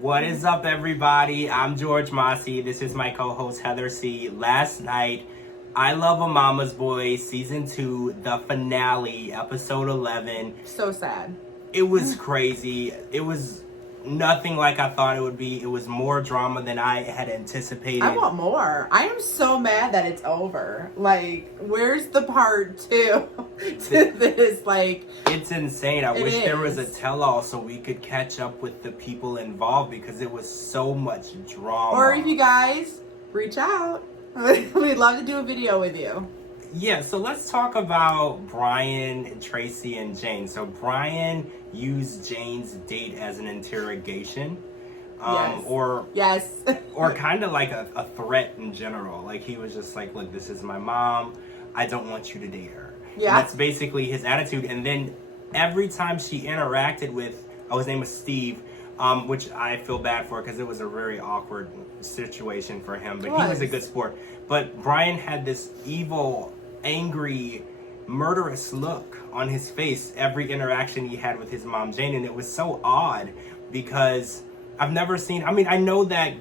What is up, everybody? I'm George Mossey. This is my co-host Heather C. Last night, I Love a Mama's Boy Season 2, the finale, Episode 11. So sad. It was crazy. It was nothing like I thought it would be. It was more drama than I had anticipated. I want more. I am so mad that it's over. Like, where's the part 2 to this? Like, it's insane. I wish there was a tell-all so we could catch up with the people involved because it was so much drama. Or if you guys reach out, we'd love to do a video with you. Yeah, so let's talk about Brian, Tracy, and Jane. So Brian used Jane's date as an interrogation. Yes. Or kind of like a threat in general. Like, he was just like, look, this is my mom. I don't want you to date her. Yeah. And that's basically his attitude. And then every time she interacted with, his name was Steve, which I feel bad for because it was a very awkward situation for him. But he was a good sport. But Brian had this evil, angry, murderous look on his face every interaction he had with his mom, Jane. And it was so odd because I've never seen... I know that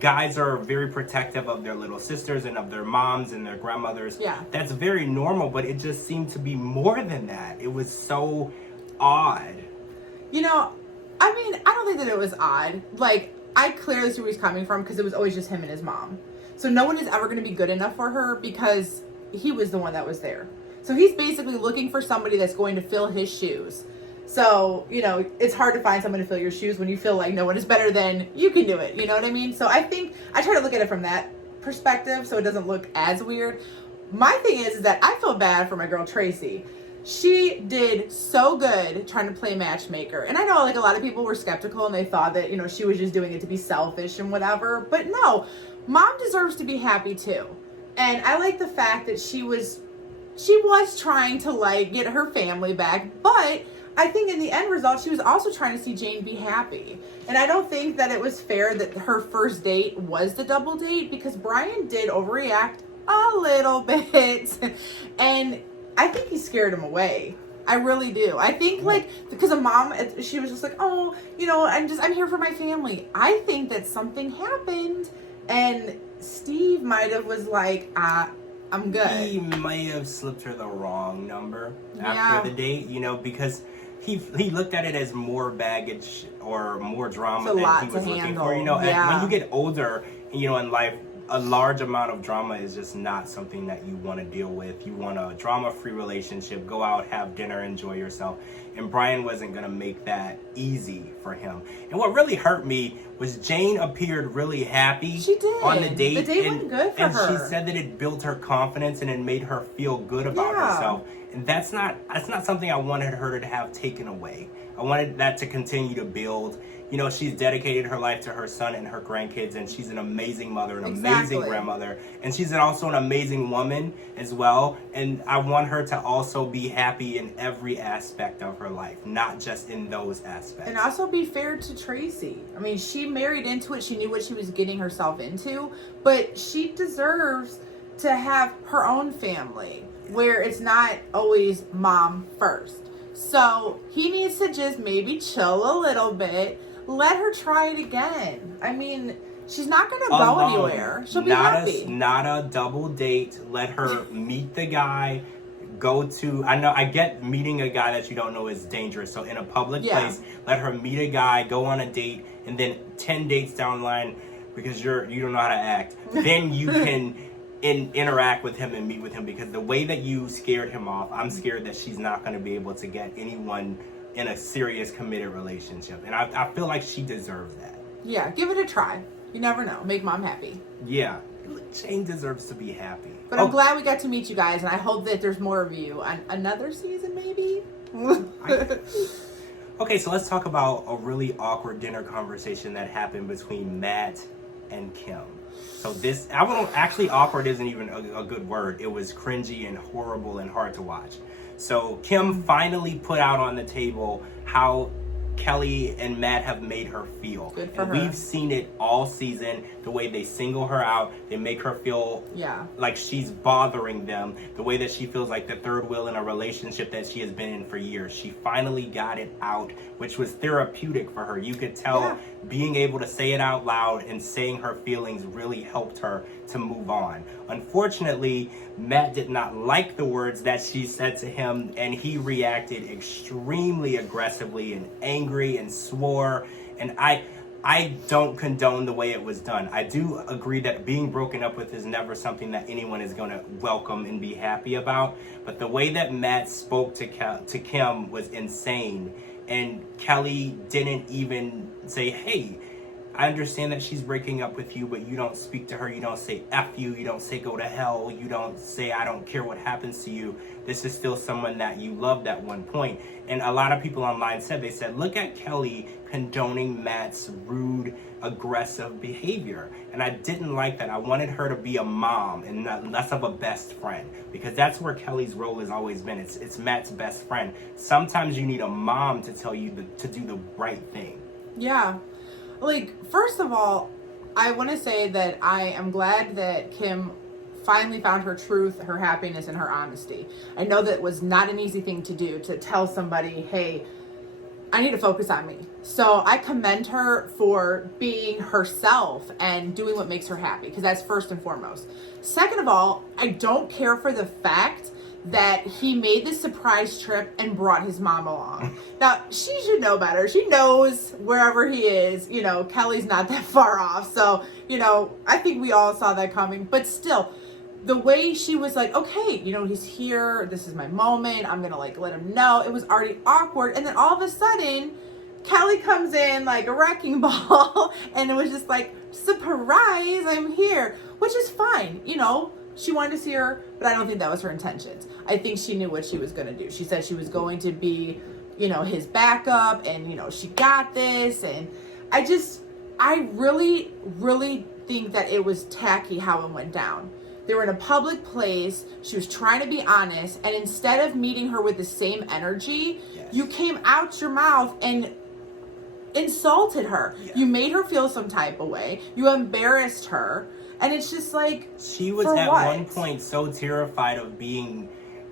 guys are very protective of their little sisters and of their moms and their grandmothers. Yeah. That's very normal, but it just seemed to be more than that. It was so odd. You know, I don't think that it was odd. Like, I clearly see where he's coming from because it was always just him and his mom. So no one is ever going to be good enough for her because he was the one that was there. So he's basically looking for somebody that's going to fill his shoes. So, you know, it's hard to find someone to fill your shoes when you feel like no one is better than you can do it. You know what I mean? So I think I try to look at it from that perspective so it doesn't look as weird. My thing is that I feel bad for my girl Tracy. She did so good trying to play matchmaker. And I know, like, a lot of people were skeptical and they thought that, you know, she was just doing it to be selfish and whatever. But no, mom deserves to be happy too. And I like the fact that she was trying to, like, get her family back. But I think in the end result, she was also trying to see Jane be happy. And I don't think that it was fair that her first date was the double date because Brian did overreact a little bit. And I think he scared him away. I really do. I think, like, because a mom, she was just like, oh, you know, I'm here for my family. I think that something happened and Steve might have was like, I'm good. He may have slipped her the wrong number after the date, you know, because he looked at it as more baggage or more drama than he was looking for. You know, and when you get older, you know, in life, a large amount of drama is just not something that you want to deal with. You want a drama-free relationship, go out, have dinner, enjoy yourself. And Brian wasn't going to make that easy for him. And what really hurt me was Jane appeared really happy on the date. The date went good for her. And she said that it built her confidence and it made her feel good about herself. And that's not something I wanted her to have taken away. I wanted that to continue to build. You know, she's dedicated her life to her son and her grandkids, and she's an amazing mother, an amazing grandmother, and she's also an amazing woman as well. And I want her to also be happy in every aspect of her life, not just in those aspects. And also be fair to Tracy. I mean, she married into it. She knew what she was getting herself into, but she deserves to have her own family where it's not always mom first. So he needs to just maybe chill a little bit. Let her try it again. I mean, she's not going to go anywhere. She'll be happy. Not a double date. Let her meet the guy. I get meeting a guy that you don't know is dangerous. So in a public place, let her meet a guy, go on a date, and then 10 dates down the line, because you don't know how to act, then you can interact with him and meet with him, because the way that you scared him off, I'm scared that she's not going to be able to get anyone in a serious committed relationship. And I feel like she deserves that. Yeah, give it a try. You never know. Make mom happy. Yeah. Jane deserves to be happy. But I'm glad we got to meet you guys, and I hope that there's more of you on another season, maybe. Okay, so let's talk about a really awkward dinner conversation that happened between Matt and Kim. So awkward isn't even a good word. It was cringy and horrible and hard to watch. So Kim finally put out on the table how Kelly and Matt have made her feel. Good for and her. We've seen it all season, the way they single her out, they make her feel like she's bothering them, the way that she feels like the third wheel in a relationship that she has been in for years. She finally got it out, which was therapeutic for her. You could tell being able to say it out loud and saying her feelings really helped her to move on. Unfortunately, Matt did not like the words that she said to him, and he reacted extremely aggressively and angry and swore. And I don't condone the way it was done. I do agree that being broken up with is never something that anyone is going to welcome and be happy about. But the way that Matt spoke to Kim was insane. And Kelly didn't even say, hey, I understand that she's breaking up with you, but you don't speak to her. You don't say F you. You don't say go to hell. You don't say I don't care what happens to you. This is still someone that you loved at one point. And a lot of people online said, look at Kelly condoning Matt's rude, aggressive behavior. And I didn't like that. I wanted her to be a mom and not less of a best friend, because that's where Kelly's role has always been. It's Matt's best friend. Sometimes you need a mom to tell you to do the right thing. Yeah. Like, first of all, I want to say that I am glad that Kim finally found her truth, her happiness, and her honesty. I know that was not an easy thing to do, to tell somebody, hey, I need to focus on me. So I commend her for being herself and doing what makes her happy, because that's first and foremost. Second of all, I don't care for the fact that he made this surprise trip and brought his mom along. Now, she should know better. She knows wherever he is, Kelly's not that far off. So, I think we all saw that coming. But still, the way she was like, okay, he's here. This is my moment. I'm going to let him know. It was already awkward. And then all of a sudden, Kelly comes in like a wrecking ball. And it was just like, surprise, I'm here. Which is fine, She wanted to see her, but I don't think that was her intentions. I think she knew what she was going to do. She said she was going to be, his backup, and, she got this. And I really, really think that it was tacky how it went down. They were in a public place. She was trying to be honest. And instead of meeting her with the same energy, you came out your mouth and insulted her. Yeah. You made her feel some type of way. You embarrassed her. And it's just like, she was at one point so terrified of being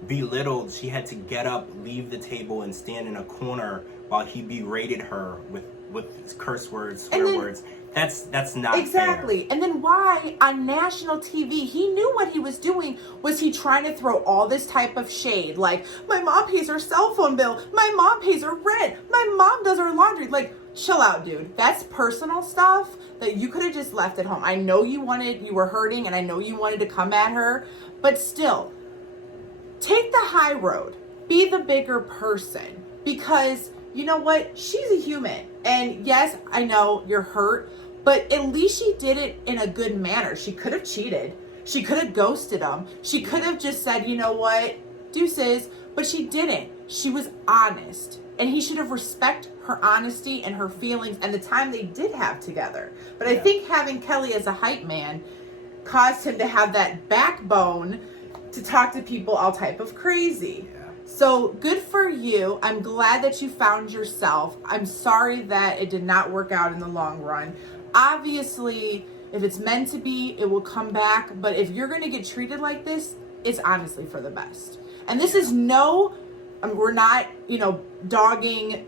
belittled, she had to get up, leave the table, and stand in a corner while he berated her with curse words, swear words. That's not exactly fair. And then why on national TV? He knew what he was doing. Was he trying to throw all this type of shade? Like, my mom pays her cell phone bill. My mom pays her rent. My mom does her laundry. Like, chill out, dude. That's personal stuff that you could have just left at home. I know you were hurting, and I know you wanted to come at her, but still, take the high road. Be the bigger person, because you know what? She's a human. And yes, I know you're hurt, but at least she did it in a good manner. She could have cheated. She could have ghosted him. She could have just said, you know what, deuces, but she didn't. She was honest. And he should have respected her honesty and her feelings and the time they did have together. But I think having Kelly as a hype man caused him to have that backbone to talk to people all type of crazy. Yeah. So good for you. I'm glad that you found yourself. I'm sorry that it did not work out in the long run. Obviously, if it's meant to be, it will come back. But if you're going to get treated like this, it's honestly for the best. And this is we're not, dogging,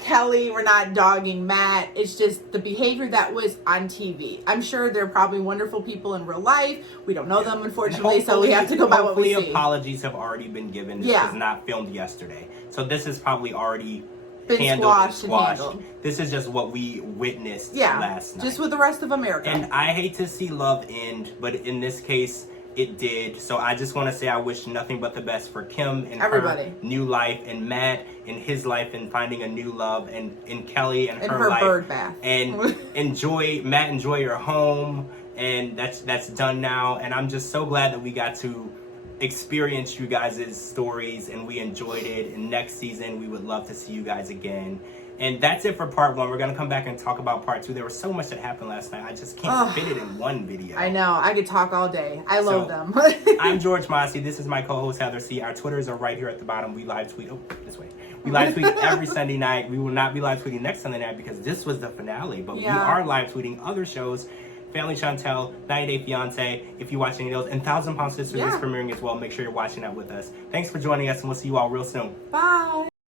Kelly. We're not dogging Matt. It's just the behavior that was on TV. I'm sure they're probably wonderful people in real life. We don't know them, unfortunately, so we have to go by what we see. Hopefully apologies have already been given. This was not filmed yesterday. So this is probably already been handled and squashed. This is just what we witnessed last night. Just with the rest of America. And I hate to see love end, but in this case, it did. So I just want to say I wish nothing but the best for Kim and her new life, and Matt in his life and finding a new love, and Kelly and her life. Bird bath. And enjoy your home, and that's done now. And I'm just so glad that we got to experience you guys' stories, and we enjoyed it. And next season we would love to see you guys again. And that's it for part 1. We're going to come back and talk about part 2. There was so much that happened last night. I just can't fit it in one video. I know. I could talk all day. I love them. I'm George Mossey. This is my co-host, Heather C. Our Twitters are right here at the bottom. We live tweet. Oh, this way. We live tweet every Sunday night. We will not be live tweeting next Sunday night because this was the finale. But we are live tweeting other shows. Family Chantel, 90 Day Fiance, if you watch any of those, and 1,000 Pound Sisters is premiering as well. Make sure you're watching that with us. Thanks for joining us, and we'll see you all real soon. Bye.